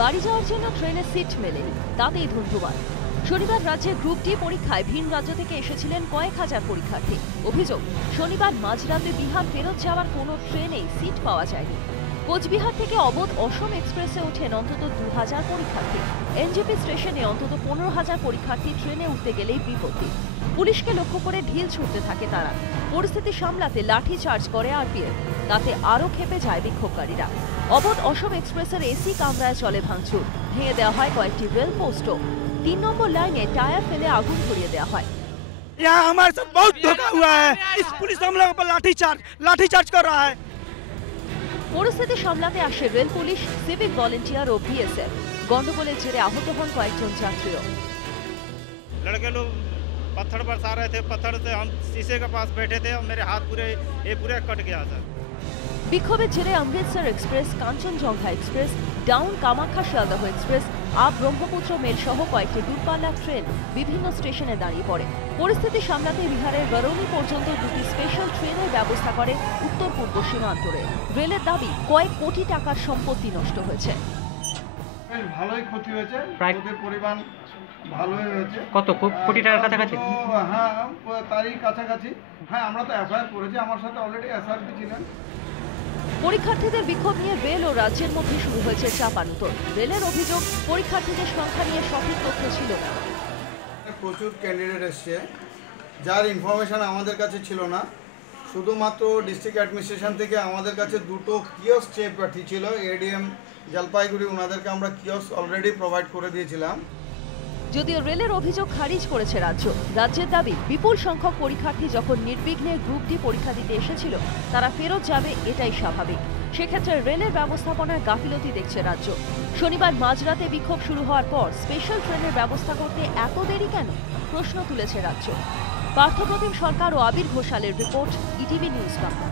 বাড়ি যাওয়ার জন্য ট্রেনে সিট মেলেনি, তাতেই ধুন্ধুমার। শনিবার রাজ্যের গ্রুপ ডি পরীক্ষায় ভিন রাজ্য থেকে এসেছিলেন কয়েক হাজার পরীক্ষার্থী। অভিযোগ, শনিবার মাঝরাতে বিহার ফেরত যাওয়ার কোনো ট্রেনেই সিট পাওয়া যায়নি। কোচবিহার থেকে অবোধ অসম এক্সপ্রেসে ওঠেন অন্তত 2000 পরীক্ষার্থী। এনজেপি স্টেশনে অন্তত 15,000 পরীক্ষার্থী ট্রেনে উঠতে গেলেই বিপত্তি। পুলিশকে লক্ষ্য করে ঢিল ছুটতে থাকে তারা। পরিস্থিতি সামলাতে লাঠি চার্জ করে আরপিএফ। তাতে আরও ক্ষেপে যায় বিক্ষোভকারীরা। অবোধ অসম এক্সপ্রেসের এসি কামরায় চলে ভাঙচুর, ভেঙে দেওয়া হয় কয়েকটি রেল পোস্টও। 3 নম্বর লাইনে টায়ার ফেলে আগুন ধরিয়ে দেওয়া হয়। यहाँ हमारे साथ बहुत धोखा हुआ है। इस पुलिस हम लोगों पर लाठीचार्ज कर रहा है। পরিস্থিতি সামলাতে আসে রেল পুলিশ, সিভিক ভলেন্টিয়ার ও বিএসএফ। গন্ডগোলের জেরে আহত হন কয়েকজন যাত্রীও। लड़के लोग पत्थर बरसा रहे थे, पत्थर से हम शीशे के पास बैठे थे और मेरे हाथ पूरे कट गया था। বিক্ষোভের জেরে Amritsar Express, Kanchenjunga Express, down Kamakhya Sealdah Express, up Brahmaputra Mail সহ কয়েকটি দূরপাল্লার ট্রেন বিভিন্ন স্টেশনে দাঁড়িয়ে পড়ে। পরিস্থিতি সামলাতে বিহারের বরৌনি পর্যন্ত 2টি স্পেশাল ট্রেনের ব্যবস্থা করে উত্তর পূর্ব সীমান্ত রেল। রেলের দাবি, কয়েক কোটি টাকার সম্পত্তি নষ্ট হয়েছে। ভালোই ক্ষতি হয়েছে, ওদের পরিমাণ ভালোই হয়েছে। কত কোটি টাকার কাছাকাছি? হ্যাঁ, তারই কাছাকাছি। হ্যাঁ, আমরা তো এফআইআর করেছি, আমার সাথে অলরেডি এসআরপি ছিলেন। পরীক্ষার্থীদের বিক্ষোভ নিয়ে রেল ও রাজ্যের মধ্যে শুরু হয়েছে চাপানুতোর। রেলের অভিযোগ, পরীক্ষার্থীদের সংখ্যা নিয়ে সঠিক তথ্য ছিল না। প্রচুর ক্যান্ডিডেট এসছে, যার ইনফরমেশন আমাদের কাছে ছিল না। শুধুমাত্র ডিস্ট্রিক্ট অ্যাডমিনিস্ট্রেশন থেকে আমাদের কাছে 2টো কিয়স্ক চেয়ে পাঠিয়েছিল। এডিএম জলপাইগুড়ি, ওনাদেরকে আমরা কিয়স্ক অলরেডি প্রোভাইড করে দিয়েছিলাম। যদিও রেলের অভিযোগ খারিজ করেছে রাজ্য। রাজ্যের দাবি, বিপুল সংখ্যক পরীক্ষার্থী যখন নির্বিঘ্নে গ্রুপ ডি পরীক্ষা দিতে এসেছিল, তারা ফেরত যাবে, এটাই স্বাভাবিক। সেক্ষেত্রে রেলের ব্যবস্থাপনার গাফিলতি দেখছে রাজ্য। শনিবার মাঝরাতে বিক্ষোভ শুরু হওয়ার পর স্পেশাল ট্রেনের ব্যবস্থা করতে এত দেরি কেন, প্রশ্ন তুলেছে রাজ্য। পার্থপ্রতিম সরকার ও আবির ঘোষালের রিপোর্ট, ইটিভি নিউজ বাংলা।